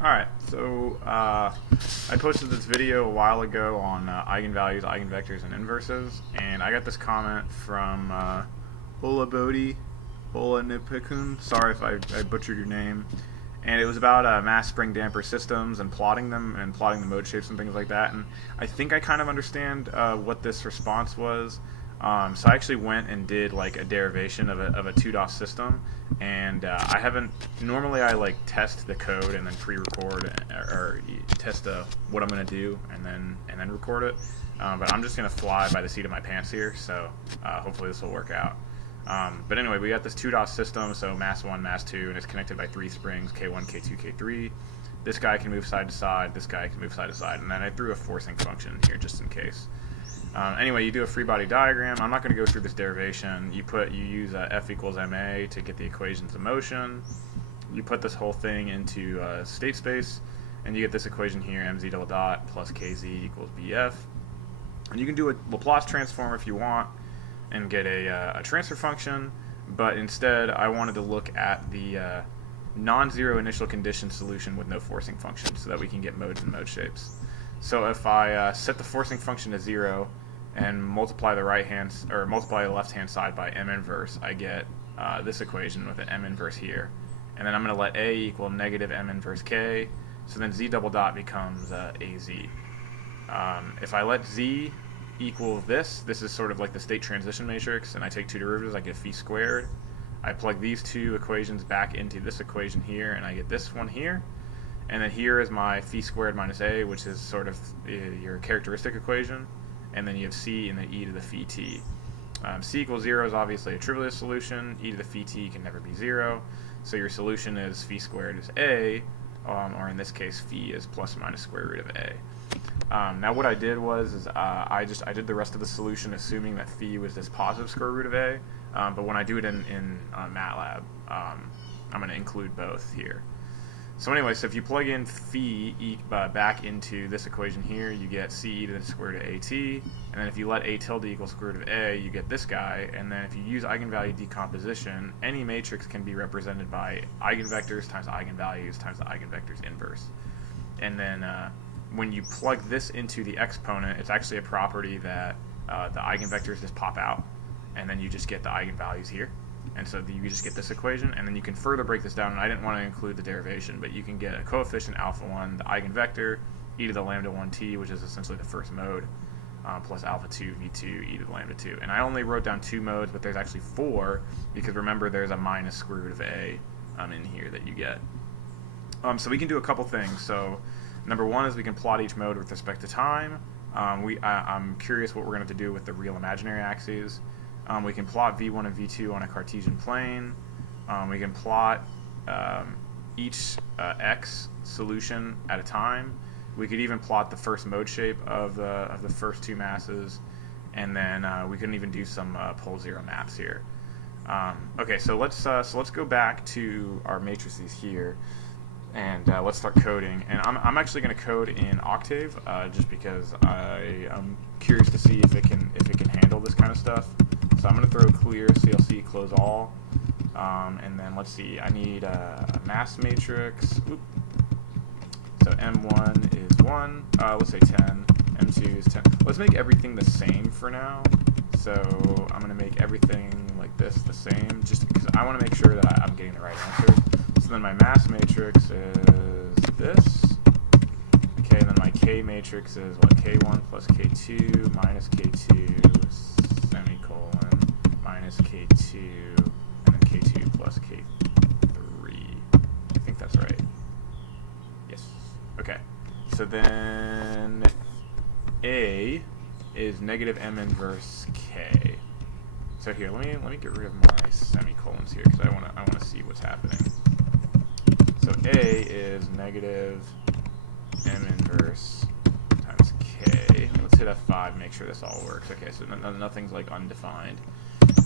Alright, so I posted this video a while ago on eigenvalues, eigenvectors, and inverses, and I got this comment from Olanipikun. Sorry if I butchered your name. And it was about mass spring damper systems and plotting them and plotting the mode shapes and things like that. And I think I kind of understand what this response was. So I actually went and did like a derivation of a two-DOS system, and I haven't. Normally, I like test the code and then pre-record or test what I'm gonna do and then record it. But I'm just gonna fly by the seat of my pants here, so hopefully this will work out. But anyway, we got this two-DOS system, so mass 1, mass 2, and it's connected by 3 springs, K1, K2, K3. This guy can move side to side, this guy can move side to side, and then I threw a forcing function in here just in case. Anyway, you do a free body diagram. I'm not going to go through this derivation. You use F equals ma to get the equations of motion. You put this whole thing into state space, and you get this equation here, mz double dot plus kz equals bf. And you can do a Laplace transform if you want and get a transfer function, but instead I wanted to look at the non-zero initial condition solution with no forcing function so that we can get modes and mode shapes. So if I set the forcing function to 0 and multiply the left hand side by m inverse, I get this equation with an m inverse here. And then I'm going to let a equal negative m inverse k, so then z double dot becomes az. If I let z equal this is sort of like the state transition matrix, and I take two derivatives, I get phi squared. I plug these two equations back into this equation here, and I get this one here. And then here is my phi squared minus a, which is sort of your characteristic equation. And then you have c and then e to the phi t. C equals 0 is obviously a trivial solution. E to the phi t can never be 0. So your solution is phi squared is a, or in this case, phi is plus or minus square root of a. Now what I did was I did the rest of the solution assuming that phi was this positive square root of a. But when I do it in MATLAB, I'm going to include both here. So anyway, so if you plug in phi back into this equation here, you get c e to the square root of at, and then if you let a tilde equal square root of a, you get this guy, and then if you use eigenvalue decomposition, any matrix can be represented by eigenvectors times eigenvalues times the eigenvector's inverse. And then when you plug this into the exponent, it's actually a property that the eigenvectors just pop out, and then you just get the eigenvalues here. And so you just get this equation, and then you can further break this down, and I didn't want to include the derivation, but you can get a coefficient alpha 1, the eigenvector, e to the lambda 1t, which is essentially the first mode, plus alpha 2 v2 e to the lambda 2. And I only wrote down 2 modes, but there's actually 4, because remember there's a minus square root of a in here that you get. So we can do a couple things. So number 1 is we can plot each mode with respect to time. I'm curious what we're going to have to do with the real imaginary axes. We can plot v1 and v2 on a Cartesian plane. We can plot each x solution at a time. We could even plot the first mode shape of the first two masses, and then we can even do some pole zero maps here. Okay, so let's go back to our matrices here, and let's start coding. And I'm actually going to code in Octave just because I'm curious to see if it can handle this kind of stuff. So I'm going to throw clear CLC close all, and then let's see, I need a mass matrix. Oop. So M1 is 1, let's say 10, M2 is 10. Let's make everything the same for now. So I'm going to make everything like this the same, just because I want to make sure that I'm getting the right answer. So then my mass matrix is this. Okay, and then my K matrix is what, K1 plus K2 minus K2 semicolon minus K2, and then K2 plus K3. I think that's right. Yes. Okay. So then A is negative m inverse K. So here, let me get rid of my semicolons here because I wanna see what's happening. So A is negative m inverse times K. Let's hit F5, make sure this all works. Okay, so nothing's like undefined.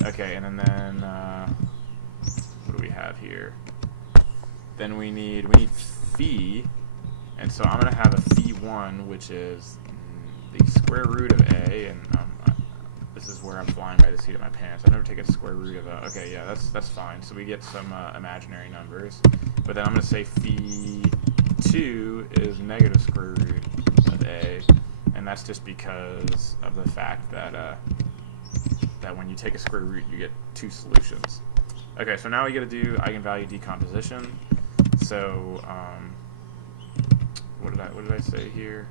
Okay, and then what do we have here? Then we need phi, and so I'm gonna have a phi1, which is the square root of a, and this is where I'm flying by the seat of my pants. I've never taken a square root of a. Okay, yeah, that's fine. So we get some imaginary numbers, but then I'm gonna say phi2 negative square root of a, and that's just because of the fact that that when you take a square root, you get two solutions. Okay, so now we got to do eigenvalue decomposition. So what did I say here?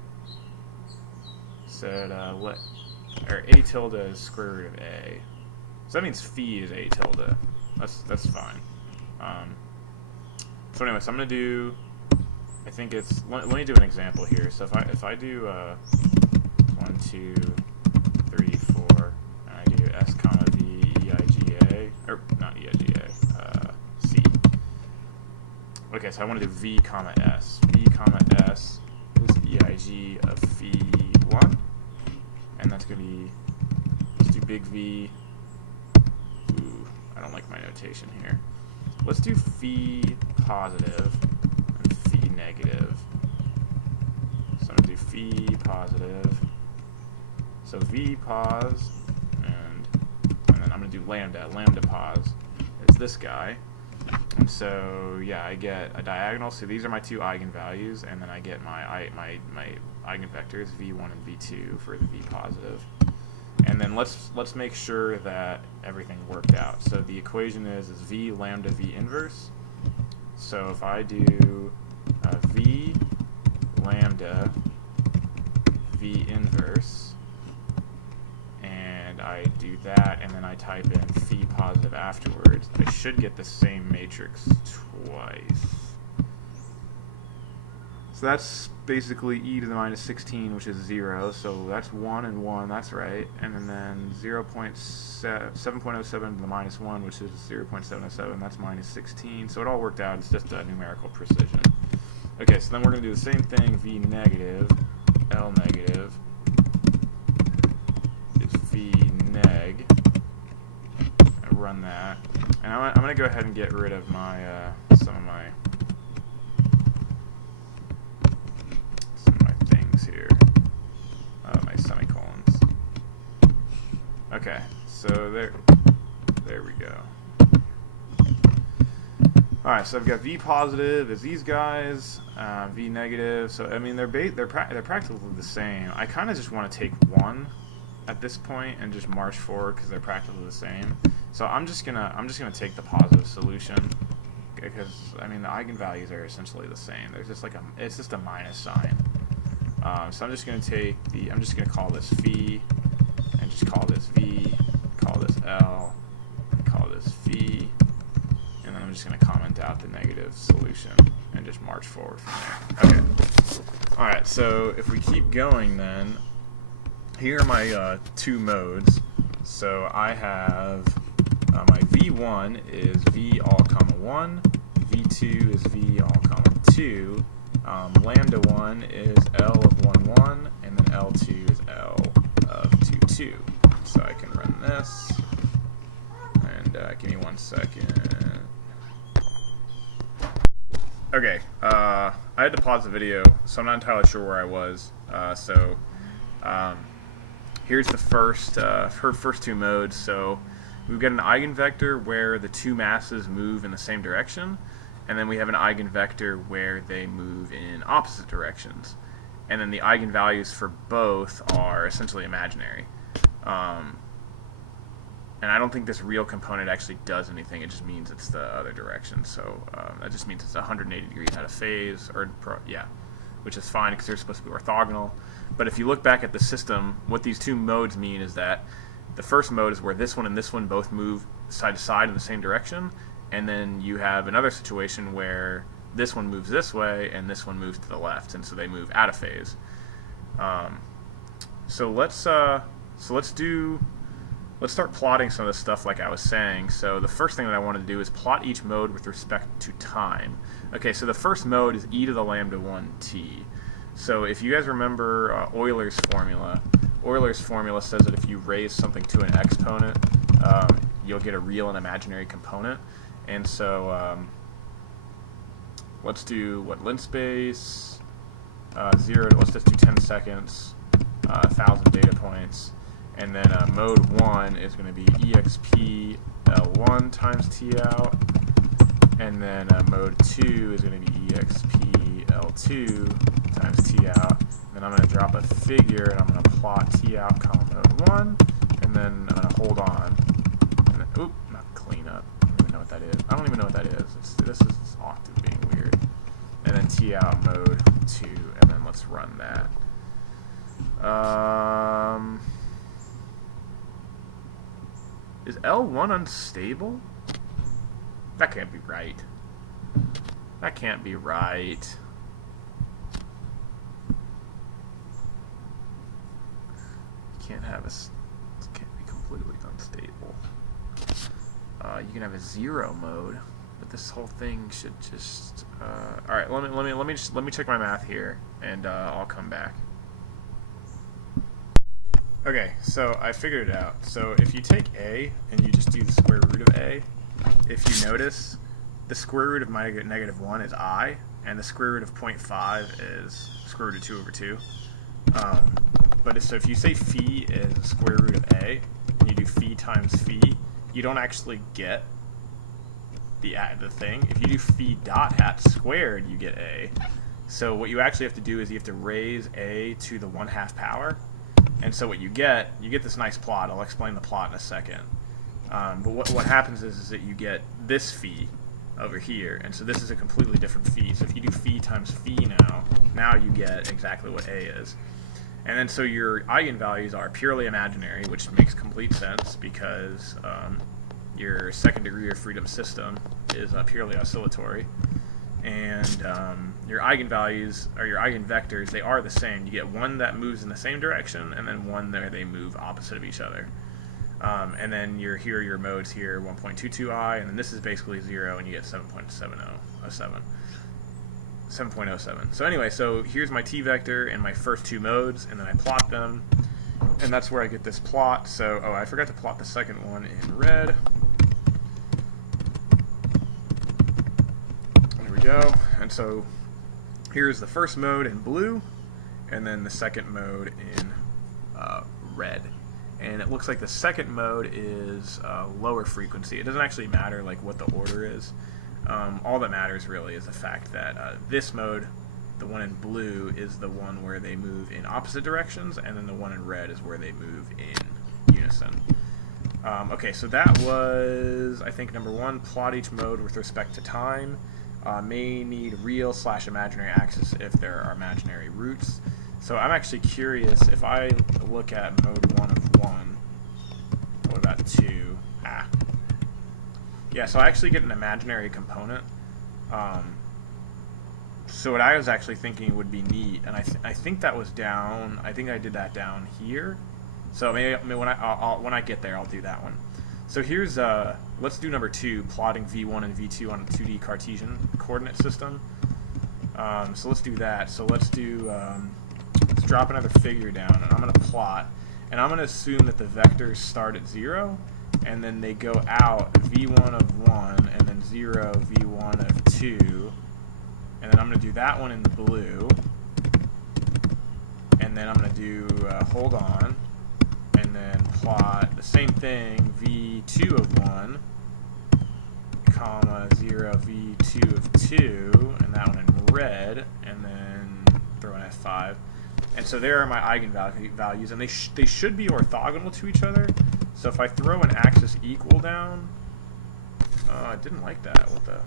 Said a tilde is square root of a. So that means phi is a tilde. That's fine. So anyway, so I'm gonna do. I think it's. Let me do an example here. So if I do 1, 2, 3, 4, and I do s comma v eiga, or not eiga, c. Okay, so I want to do v comma s. V comma s is eig of phi 1, and that's gonna be. Let's do big V. Ooh, I don't like my notation here. Let's do phi positive and phi negative. So I'm going to do phi positive. So V pos, and then I'm going to do lambda. Lambda pos is this guy. And so, yeah, I get a diagonal. So these are my two eigenvalues, and then I get my eigenvectors, V1 and V2 for the V positive. And then let's make sure that everything worked out. So the equation is V lambda V inverse. So if I do V lambda V inverse, and I do that, and then I type in phi positive afterwards, I should get the same matrix twice. So that's basically e to the minus 16, which is 0. So that's 1 and 1, that's right. And then 7.07 to the minus 1, which is 0.707, that's minus 16. So it all worked out. It's just a numerical precision. Okay, so then we're going to do the same thing. V negative, L negative is phi neg. I run that. And I'm going to go ahead and get rid of my some of my things here. My semicolons. Okay, so there we go. Alright, so I've got V positive is these guys, V negative. So I mean they're practically the same. I kind of just want to take one at this point and just march forward because they're practically the same. So I'm just gonna take the positive solution because I mean the eigenvalues are essentially the same. There's just it's just a minus sign. So I'm just gonna call this phi and just call this V, call this L, and call this phi. And then I'm just going to comment out the negative solution and just march forward from there. Okay. Alright, so if we keep going then, here are my two modes. So I have my V1 is V all comma 1, V2 is V all comma 2, lambda 1 is L of 1, 1, and then L2 is L of 2, 2. So I can run this, and give me 1 second. Okay, I had to pause the video, so I'm not entirely sure where I was. Here's the first two modes. So we've got an eigenvector where the two masses move in the same direction, and then we have an eigenvector where they move in opposite directions. And then the eigenvalues for both are essentially imaginary. And I don't think this real component actually does anything. It just means it's the other direction. So that just means it's 180 degrees out of phase, which is fine because they're supposed to be orthogonal. But if you look back at the system, what these two modes mean is that the first mode is where this one and this one both move side to side in the same direction, and then you have another situation where this one moves this way and this one moves to the left, and so they move out of phase. So let's start plotting some of this stuff like I was saying. So the first thing that I want to do is plot each mode with respect to time. Okay, so the first mode is e to the lambda 1 t. So if you guys remember Euler's formula says that if you raise something to an exponent, you'll get a real and imaginary component. And so let's do linspace 0 to, let's just do 10 seconds, 1,000 data points. And then mode 1 is going to be exp L1 times t out, and then mode 2 is going to be exp L2 times then I'm going to drop a figure, and I'm going to plot t out comma mode 1, and then I'm going to hold on. And then, oop, not clean up. I don't even know what that is. I don't even know what that is. This is octave being weird. And then t out mode 2, and then let's run that. Is L1 unstable? That can't be right. That can't be right. You can't have it can't be completely unstable. You can have a 0 mode, but this whole thing should just. All right, let me check my math here, and I'll come back. Okay, so I figured it out. So if you take a and you just do the square root of a, if you notice, the square root of my -1 is I, and the square root of 0.5 is square root of 2 over 2. So if you say phi is the square root of a, and you do phi times phi, you don't actually get the thing. If you do phi dot hat squared, you get a. So what you actually have to do is you have to raise a to the 1/2 power. And so what you get this nice plot. I'll explain the plot in a second. But what happens is that you get this phi over here, and so this is a completely different phi. So if you do phi times phi now you get exactly what a is. And then so your eigenvalues are purely imaginary, which makes complete sense because your second degree of freedom system is purely oscillatory. And your eigenvalues, or your eigenvectors, they are the same. You get one that moves in the same direction, and then one where they move opposite of each other. And then your modes here, 1.22i, and then this is basically 0, and you get 7.07. So anyway, so here's my t vector and my first two modes, and then I plot them, and that's where I get this plot. So, I forgot to plot the second one in red. Go. And so here's the first mode in blue, and then the second mode in red. And it looks like the second mode is lower frequency. It doesn't actually matter like what the order is. All that matters really is the fact that this mode, the one in blue, is the one where they move in opposite directions, and then the one in red is where they move in unison. Okay, so that was, I think, number one, plot each mode with respect to time. May need real/imaginary axis if there are imaginary roots. So I'm actually curious, if I look at mode 1 of 1, what about 2? Yeah, so I actually get an imaginary component. So what I was actually thinking would be neat, and I think that was down, I think I did that down here. So maybe when I get there, I'll do that one. So here's, let's do number 2, plotting V1 and V2 on a 2D Cartesian coordinate system. So let's do that. So let's drop another figure down, and I'm going to plot, and I'm going to assume that the vectors start at 0, and then they go out V1 of 1, and then 0, V1 of 2, and then I'm going to do that one in the blue, and then I'm going to do, hold on, and then plot the same thing, V2 of 1, comma 0, V2 of 2, and that one in red, and then throw an F5. And so there are my eigenvalues, and they should be orthogonal to each other. So if I throw an axis equal down, I didn't like that. What the?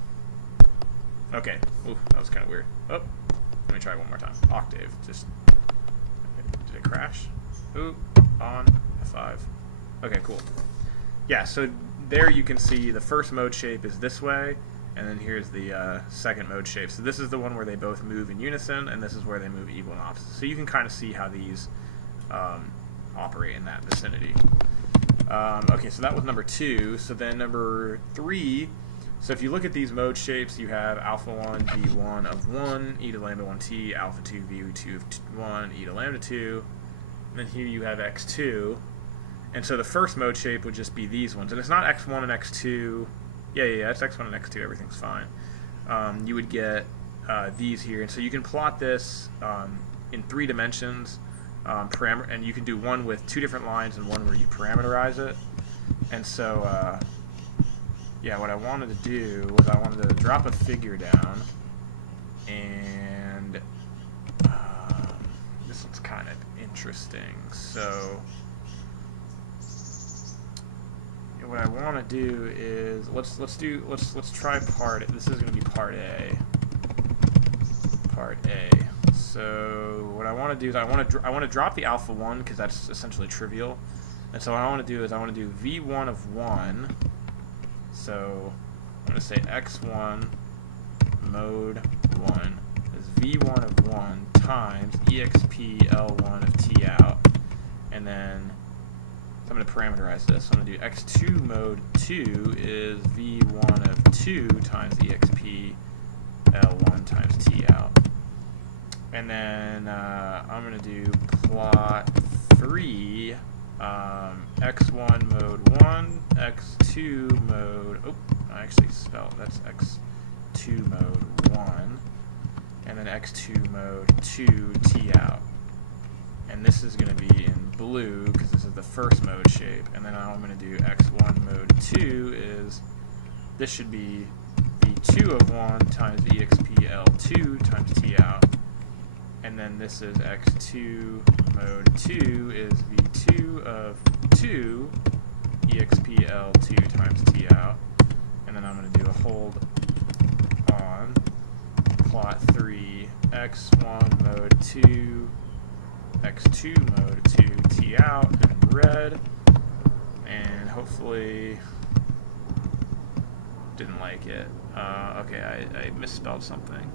Okay, ooh, that was kind of weird. Oh, let me try it one more time. Octave, just, did it crash? Ooh, on, F5. Okay, cool. Yeah, so there you can see the first mode shape is this way, and then here's the second mode shape. So this is the one where they both move in unison, and this is where they move equal and opposite. So you can kind of see how these operate in that vicinity. Okay, so that was number 2. So then number 3, so if you look at these mode shapes, you have alpha 1, v1 of 1, e to lambda 1t, alpha 2, v2 of 1, e to lambda 2, and then here you have x2. And so the first mode shape would just be these ones. And it's not x1 and x2. Yeah, it's x1 and x2. Everything's fine. You would get these here. And so you can plot this in 3 dimensions. And you can do one with 2 different lines and one where you parameterize it. And so, yeah, what I wanted to do was I wanted to drop a figure down. And this will interesting. So what I want to do is let's try part. This is going to be part A. Part A. So what I want to do is I want to drop the alpha 1 because that's essentially trivial. And so what I want to do is I want to do v1 of 1. So I'm going to say x1 mode 1 is v1 of 1 times exp L1 of t out. And then so I'm going to parameterize this. So I'm going to do x2 mode 2 is v1 of 2 times exp L1 times t out. And then I'm going to do plot 3, x1 mode 1, x2 mode, oh, I actually spelled, that's x2 mode 1, and then x2 mode 2 t out. And this is going to be in blue because this is the first mode shape. And then I'm going to do x1 mode 2 is, this should be v2 of 1 times exp L2 times t out. And then this is x2 mode 2 is v2 of 2 exp L2 times t out. And then I'm going to do a hold on plot 3 x1 mode 2 x2 mode 2 t out in red, and hopefully didn't like it. Okay, I misspelled something.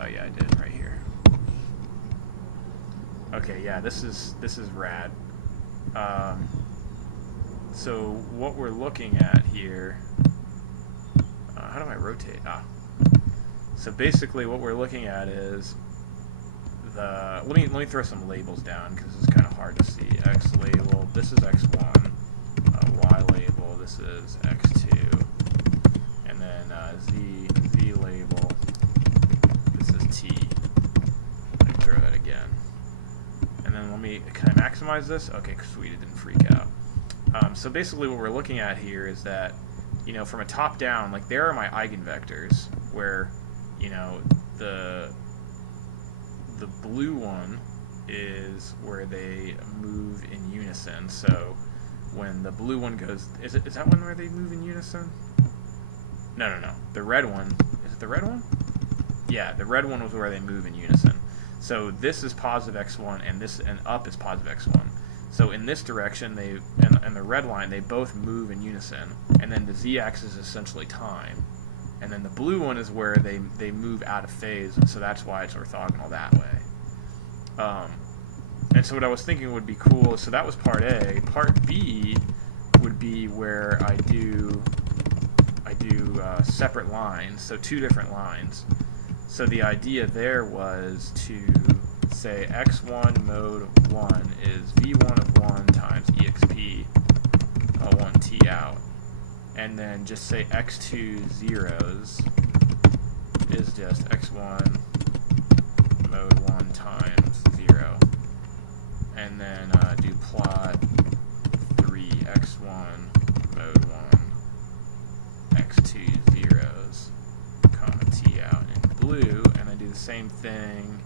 Oh yeah, I did right here. Okay, yeah, this is rad. So what we're looking at here, how do I rotate? So basically what we're looking at is the, let me throw some labels down because this is kind of hard to see. X label, this is x1, Y label, this is x2, and then Z label, this is T. Let me throw that again. And then can I maximize this? Okay, sweet, it didn't freak out. So basically what we're looking at here is that, you know, from a top down, like there are my eigenvectors where, you know, the blue one is where they move in unison. So when the blue one goes, is that one where they move in unison? No. The red one, is it the red one? Yeah, the red one was where they move in unison. So this is positive x1 and this and up is positive x1. So in this direction, and the red line, they both move in unison. And then the z-axis is essentially time. And then the blue one is where they move out of phase, and so that's why it's orthogonal that way. And so what I was thinking would be cool, so that was part A. Part B would be where I do separate lines, so two different lines. So the idea there was to say x1 mode 1 is v1 of 1 times exp L1 t out. And then just say x2 zeros is just x1 mode 1 times 0. And then do plot 3 x1 mode 1 x2 zeros comma t out in blue. And I do the same thing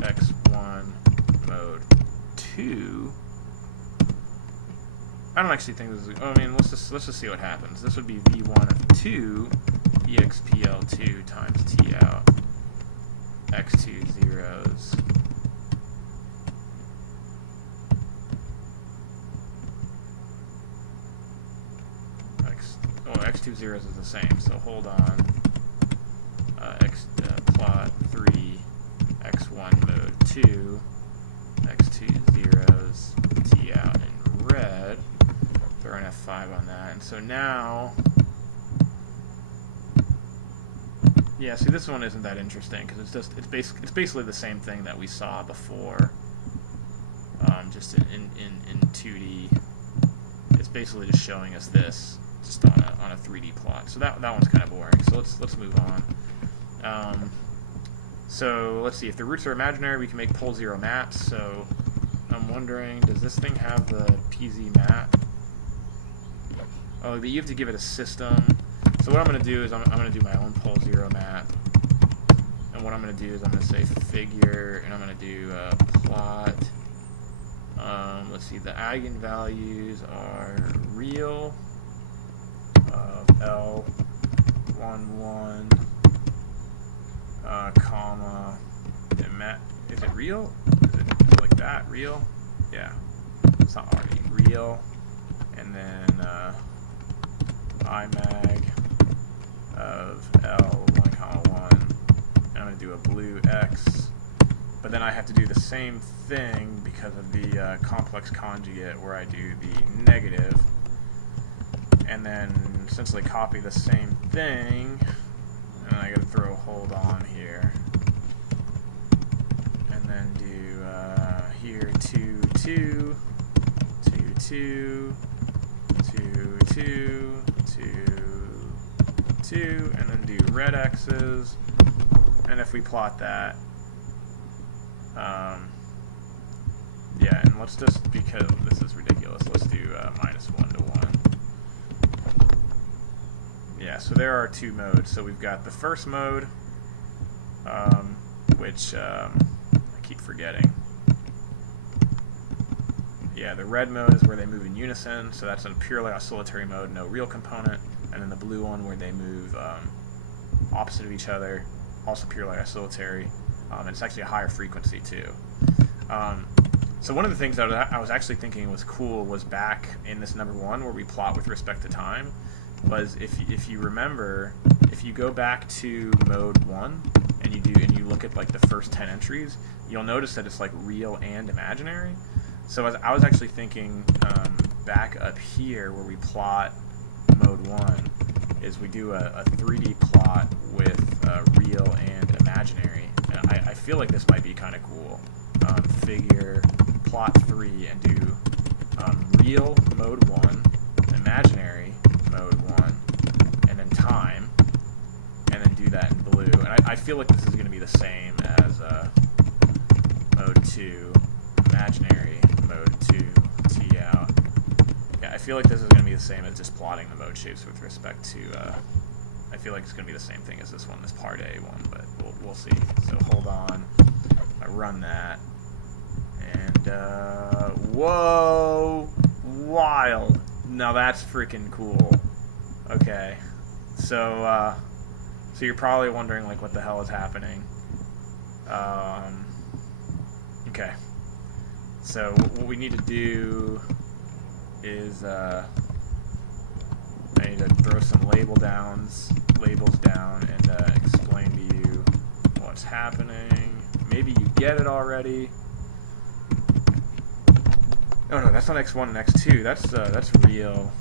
x1 mode 2. I don't actually think this is. I mean, let's just see what happens. This would be v1 of 2 expl2 times t out x2 zeros x2 zeros is the same. So hold on. Plot 3 x1 mode 2 x2 zeros t out in red. Throw an F5 on that, and so now, yeah. See, this one isn't that interesting because it's basically the same thing that we saw before, just in 2D. It's basically just showing us this just on a 3D plot. So that one's kind of boring. So let's move on. So let's see, if the roots are imaginary, we can make pole zero maps. So I'm wondering, does this thing have the PZ map? Oh, but you have to give it a system. So what I'm going to do is I'm going to do my own pole zero math. And what I'm going to do is I'm going to say figure, and I'm going to do plot. Let's see, the eigenvalues are real of L11, comma, is it real? Is it like that, real? Yeah, it's not already real. And then imag of L1, comma 1. And I'm going to do a blue X. But then I have to do the same thing because of the complex conjugate where I do the negative. And then essentially copy the same thing. And I got to throw a hold on here. And then do here 2, 2, 2, 2, 2, 2, 2, 2, and then do red X's. And if we plot that, yeah, and let's just, because this is ridiculous, let's do -1 to 1. Yeah, so there are two modes. So we've got the first mode, which I keep forgetting. Yeah, the red mode is where they move in unison, so that's a purely oscillatory mode, no real component. And then the blue one where they move opposite of each other, also purely oscillatory. And it's actually a higher frequency too. So one of the things that I was actually thinking was cool was back in this number 1 where we plot with respect to time, was if you remember, if you go back to mode 1 and you look at like the first 10 entries, you'll notice that it's like real and imaginary. So I was actually thinking back up here where we plot mode 1 is we do a 3D plot with real and imaginary. And I feel like this might be kind of cool. Figure plot 3 and do real mode 1, imaginary mode 1, and then time, and then do that in blue. And I feel like this is going to be the same as mode 2, imaginary mode 2, T out. Yeah, I feel like this is going to be the same as just plotting the mode shapes with respect to, I feel like it's going to be the same thing as this one, this part A one, but we'll see. So hold on, I run that, and whoa, wild. Now that's freaking cool. Okay, so you're probably wondering like what the hell is happening. Okay, so what we need to do is I need to throw some labels down and explain to you what's happening. Maybe you get it already. Oh no, that's not X1 and X2. That's real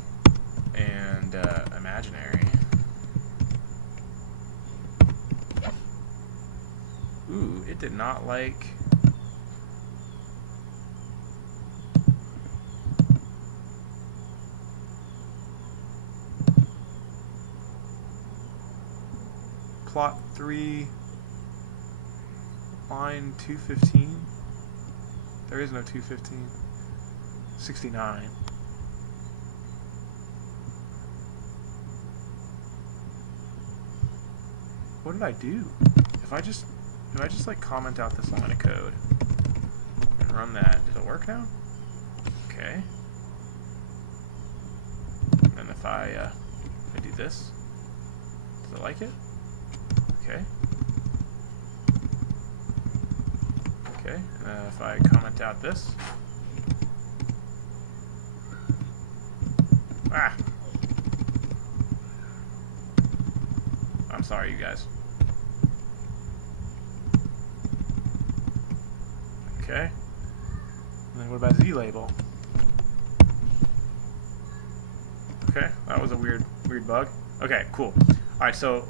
and imaginary. Ooh, it did not like. Plot 3, line 215. There is no 215. 69. What did I do? If I just like comment out this line of code and run that, did it work now? Okay. And then if I do this, does it like it? Okay. Okay, and then if I comment out this. Ah! I'm sorry, you guys. Okay. And then what about zlabel? Okay, that was a weird bug. Okay, cool. Alright, so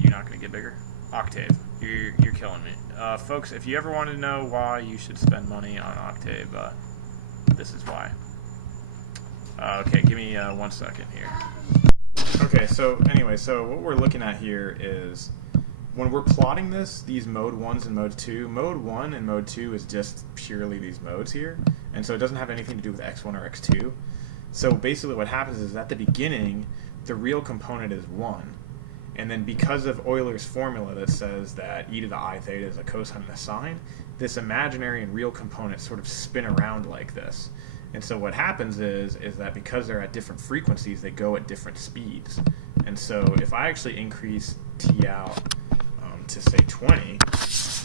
you're not going to get bigger. Octave, you're killing me. Folks, if you ever wanted to know why you should spend money on Octave, this is why. Okay, give me 1 second here. Okay, so anyway, so what we're looking at here is when we're plotting this, these mode 1s and mode 2, mode 1 and mode 2 is just purely these modes here, and so it doesn't have anything to do with x1 or x2. So basically what happens is at the beginning, the real component is 1. And then because of Euler's formula that says that e to the I theta is a cosine and a sine, this imaginary and real component sort of spin around like this. And so what happens is that because they're at different frequencies, they go at different speeds. And so if I actually increase t out to say 20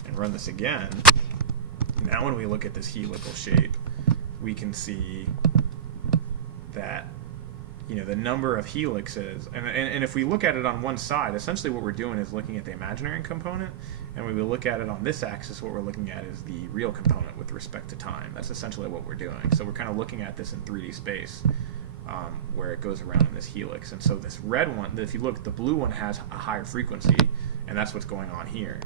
and run this again, now when we look at this helical shape, we can see that the number of helixes, and if we look at it on one side, essentially what we're doing is looking at the imaginary component, and when we look at it on this axis, what we're looking at is the real component with respect to time. That's essentially what we're doing. So we're kind of looking at this in 3D space, where it goes around in this helix. And so this red one, if you look, the blue one has a higher frequency, and that's what's going on here.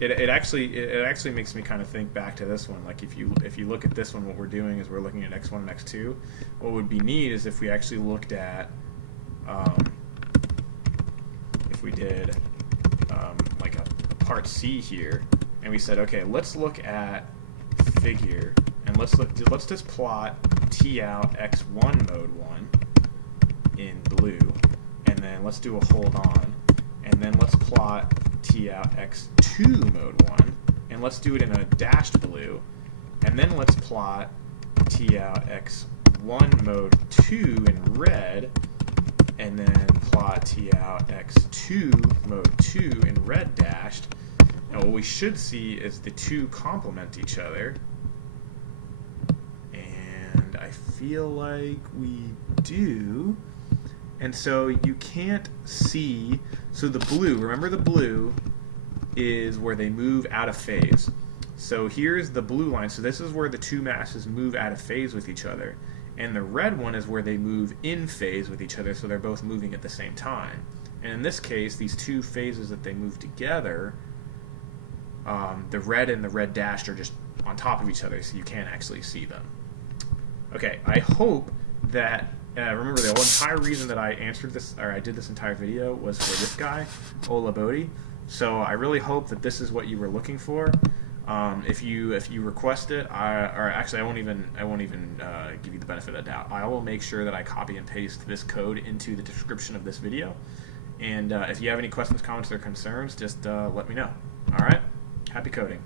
It actually makes me kind of think back to this one. Like if you look at this one, what we're doing is we're looking at x1 and x2. What would be neat is if we actually looked at if we did like a part C here, and we said, okay, let's look at figure, and let's just plot t out x1 mode 1 in blue, and then let's do a hold on, and then let's plot t out x2 mode 1, and let's do it in a dashed blue, and then let's plot t out x1 mode 2 in red, and then plot t out x2 mode 2 in red dashed. And what we should see is the two complement each other, and I feel like we do. And so you can't see, so the blue, remember the blue is where they move out of phase. So here's the blue line, so this is where the two masses move out of phase with each other. And the red one is where they move in phase with each other, so they're both moving at the same time. And in this case, these two phases that they move together, the red and the red dashed are just on top of each other, so you can't actually see them. Okay, I hope that remember, the entire reason that I answered this, or I did this entire video, was for this guy, ylabel. So I really hope that this is what you were looking for. If you request it, or actually I won't even give you the benefit of the doubt. I will make sure that I copy and paste this code into the description of this video. And if you have any questions, comments, or concerns, just let me know. All right, happy coding.